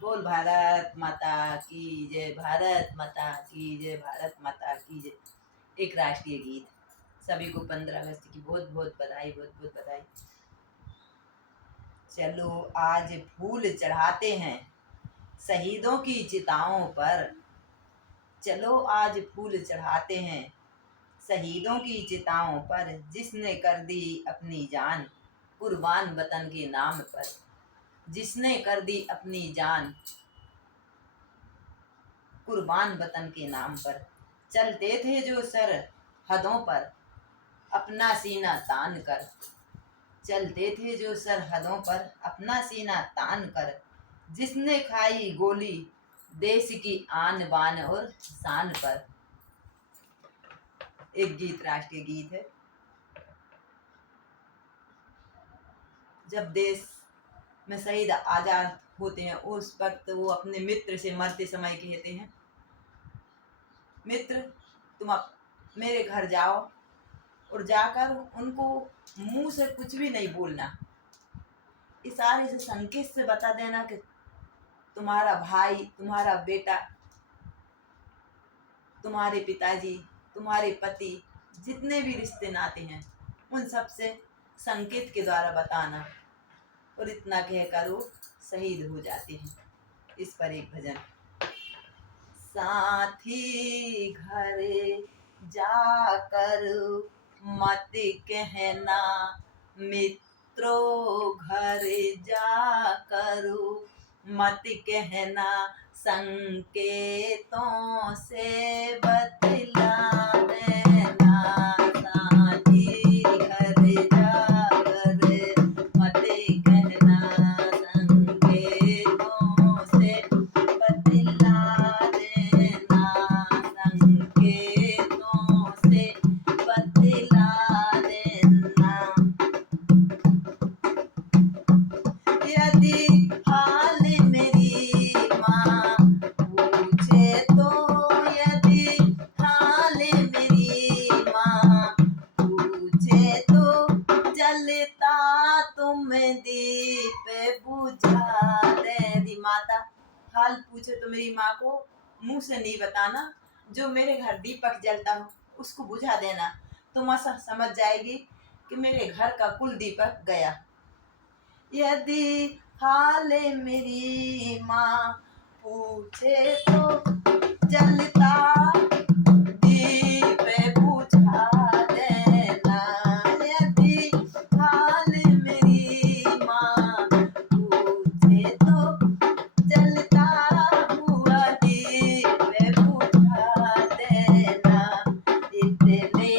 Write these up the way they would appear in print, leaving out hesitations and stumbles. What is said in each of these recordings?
बोल भारत माता की जय, भारत माता की जय, भारत माता की जय। एक राष्ट्रीय गीत। सभी को 15 अगस्त की बहुत बहुत बधाई, बहुत बहुत बधाई। चलो आज फूल चढ़ाते हैं शहीदों की चिताओं पर। चलो आज फूल चढ़ाते हैं शहीदों की चिताओं पर, जिसने कर दी अपनी जान कुर्बान वतन के नाम पर। जिसने कर दी अपनी जान कुर्बान वतन के नाम पर। चलते थे जो सर हदों पर अपना सीना तान कर। चलते थे जो सरहदों पर अपना सीना तान कर। जिसने खाई गोली देश की आन बान और शान पर। एक गीत राष्ट्रीय गीत है। जब देश में शहीद आजाद होते हैं उस वक्त वो अपने मित्र से मरते समय कहते हैं, मित्र तुम मेरे घर जाओ और जाकर उनको मुंह से कुछ भी नहीं बोलना, इशारे से संकेत से बता देना कि तुम्हारा भाई, तुम्हारा बेटा, तुम्हारे पिताजी, तुम्हारे पति, जितने भी रिश्ते नाते हैं उन सब से संकेत के द्वारा बताना। और इतना कहकर वो शहीद हो जाते हैं। इस पर एक भजन। साथी घर जाकर मत कहना, मित्रों घर जाकर मत कहना, संकेतों से बतला देना। साथी घर जाकर मत कहना, संकेतों से बतला देना, संकेतों से बतला देना। यदि हाल मेरी माँ पूछे तो, यदि हाल मेरी माँ पूछे तो, जलता तुम दीप बुझा दे। माता हाल पूछे तो मेरी माँ को मुंह से नहीं बताना, जो मेरे घर दीपक जलता हो उसको बुझा देना। तो माँ समझ जाएगी कि मेरे घर का कुल दीपक गया। यदि हाल मेरी माँ पूछे तो, जलता दीप बुझा देना। यदि हाल मेरी माँ पूछे तो, जलता हुआ दीप बुझा देना। इतने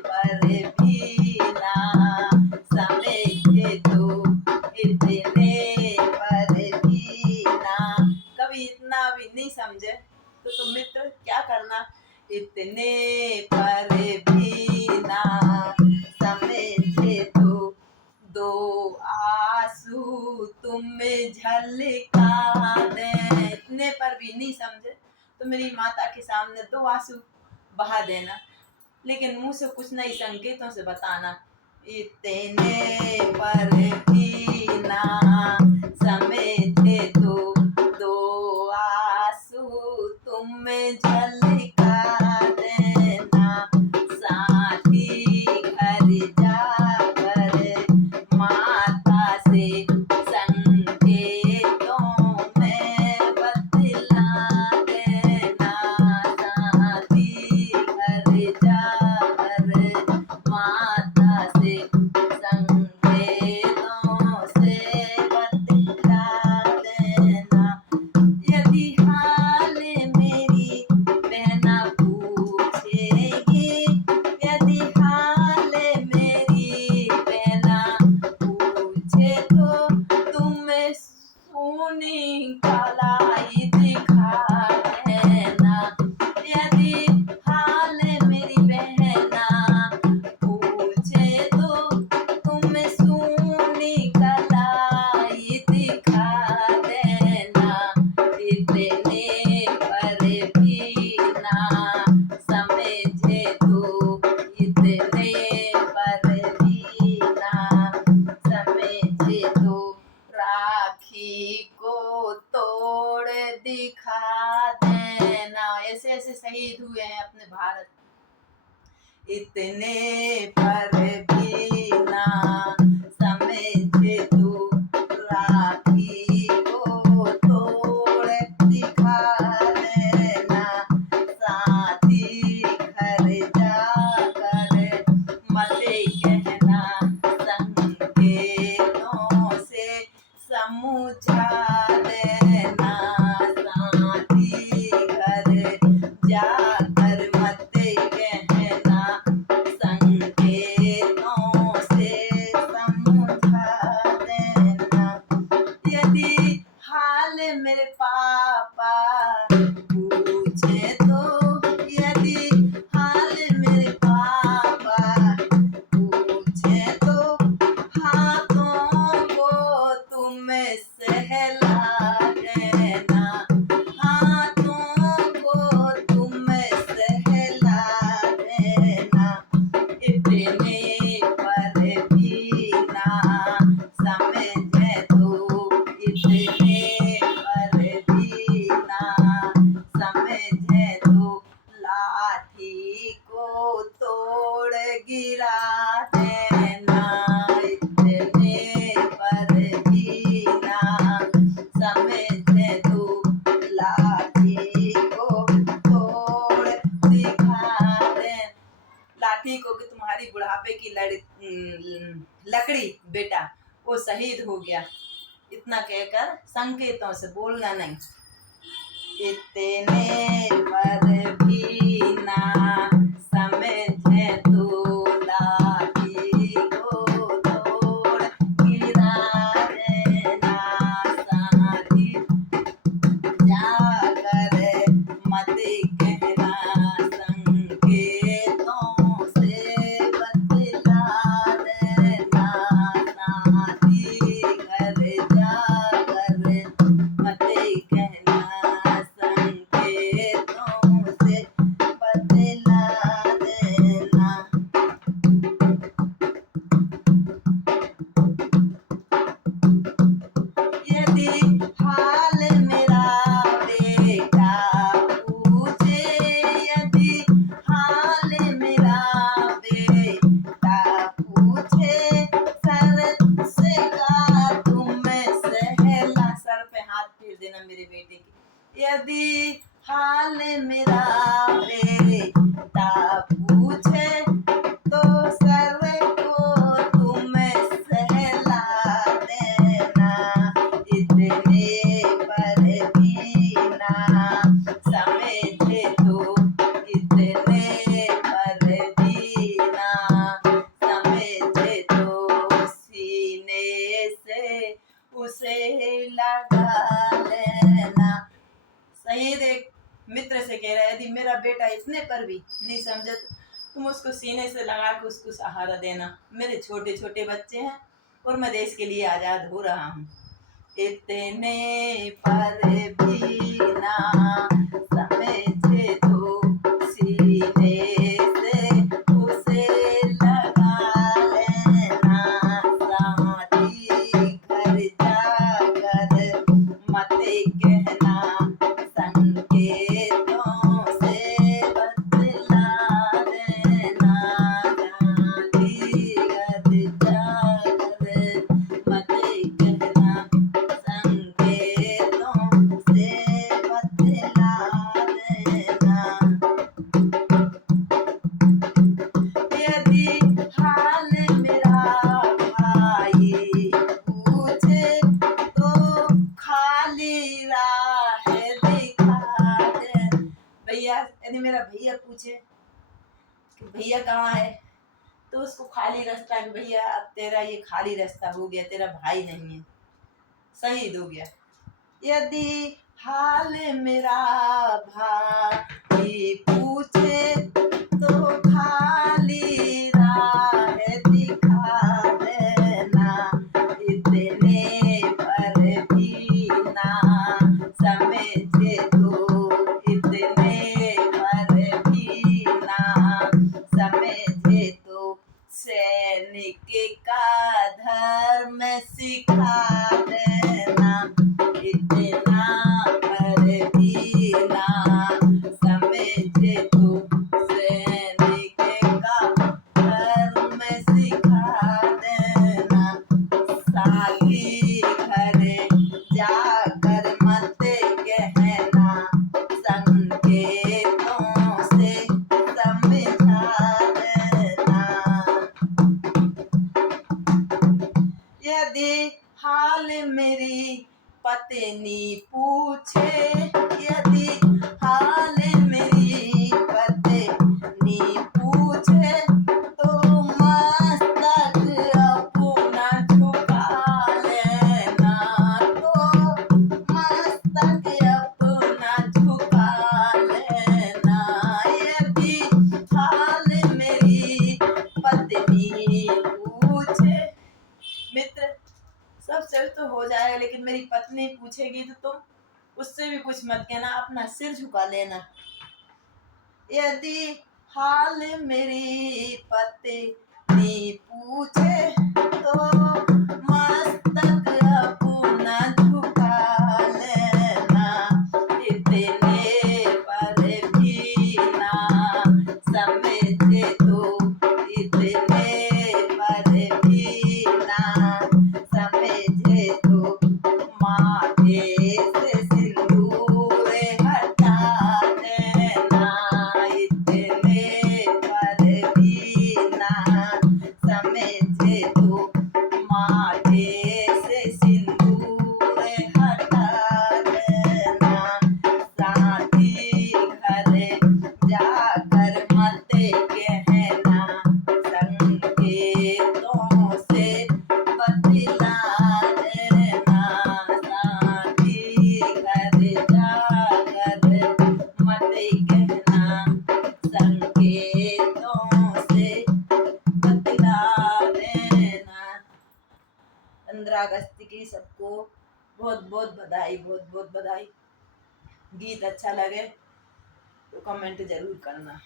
पर भी ना समझे तो, इतने पर भी ना, कभी इतना भी नहीं समझे तो तुम मित्र क्या करना। इतने पर भी ना समझे तो, दो आंसू तुम झलका दे। इतने पर भी नहीं समझे तो मेरी माता के सामने 2 आंसू बहा देना, लेकिन मुंह से कुछ नहीं, संकेतों से बताना। इतने पर भी ना समझे तो, 2 आंसू तुम झलका देना। साथी घर जाकर माता से संकेतों में बतला देना। साथी घर जाकर माता से संकेतों से बतला देना। यदि हाल मेरी बहना पूछेगी, यदि हाल मेरी बहना पूछे तो, तुम सोनी कलाई दिखा देना। यदि हाल मेरी बहना पूछे तो, तुम सोनी कलाई दिखा देना। इतने पर भी ना समझे तो, इतने पर भी ना समझे तो, राखी को तो दिखा देना। ऐसे ऐसे शहीद हुए हैं अपने भारत, इतने पर भी ना समझे तू, राखी को तोड़ दिखा देना। साथी घर जाकर मत कहना, संकेतों से समझा देना। साथी घर जाकर मत कहना, संकेतों से समझा देना। यदि हाल मेरे पापा पूछे तो, यदि हाल मेरे पापा पूछे तो, हाथों को तुम सहला देना। हाथों को तुम सहला देना। इतने पर भी ना समझे तो, इतने पर भी ना समझे तो, लाठी को तोड़ गिरा देना। इतने पर भी ना समझे तो, लाठी को तोड़ दिखा देना। लाठी को कि तुम्हारी बुढ़ापे की लकड़ी बेटा वो शहीद हो गया, इतना कहकर संकेतों से बोलना नहीं। इतने पर भी ना समझे तो, लाठी को तोड़ गिरा देना। साथी जाकर मत कहना, संकेतों से बतला देना। साथी घर जाकर मत कहना, संकेतों से बतला देना। यदि हाल मेरा बेटा पूछे, यदि हाल मेरा बेटा पूछे, सर से का तुम सहला, सर पे हाथ फेर देना मेरे बेटे के। यदि हाल मेरा बेटा पूछे तो, सर को तुम सहला देना। इतने पर भी ना समझे तो, इतने पर भी ना समझे तो, सीने से उसे लगा लेना। शहीद एक मित्र से कह रहा है, यदि मेरा बेटा इतने पर भी नहीं समझे तो तुम उसको सीने से लगा के उसको सहारा देना। मेरे छोटे छोटे बच्चे हैं और मैं देश के लिए आज़ाद हो रहा हूँ। इतने पर भी ना समझे तो, सीने से उसे लगा लेना। साथी घर जाकर मत कहना, संकेतों से बतला देना। साथी घर जाकर मत कहना, संकेतों से बतला देना। यदि हाल मेरा भाई पूछे तो, खाली राह दिखा दे। भैया, यदि मेरा भैया पूछे कि भैया कहाँ है, तो उसको खाली रास्ता कि भैया अब तेरा ये खाली रास्ता हो गया, तेरा भाई नहीं है, शहीद हो गया। यदि हाल मेरा भाई पूछे तो, खाली राह दिखा देना। इतने पर भी ना समझे तो, इतने पर भी ना समझे तो, सैनिक का धर्म सिखा देना। इतना पर पत्नी पूछे यदि हाल मेरी, पत्नी पूछे तो मस्तक अपना झुका लेना, तो मस्तक अपना झुका लेना। यदि हाल मेरी पत्नी पूछे, मित्र सब सच तो हो जाएगा, लेकिन मेरी पत्नी पूछेगी तो तुम उससे भी कुछ मत कहना, अपना सिर झुका लेना। यदि हाल मेरी पत्नी पूछे तो मस्तक अपना झुका लेना। इतने पर भी ना समझे तो, इतने पर भी ना समझे तो माथे से सिंदूर हटा देना। इतने पर भी ना समझे तो माथे से सिंदूर हटा देना। साथी घर जाकर मत कहना, संकेतों से बतला देना। साथी घर जाकर मत कहना, संकेतों से बतला देना। 15 अगस्त की सबको बहुत बहुत बधाई, बहुत बहुत बधाई। गीत अच्छा लगे तो कमेंट जरूर करना।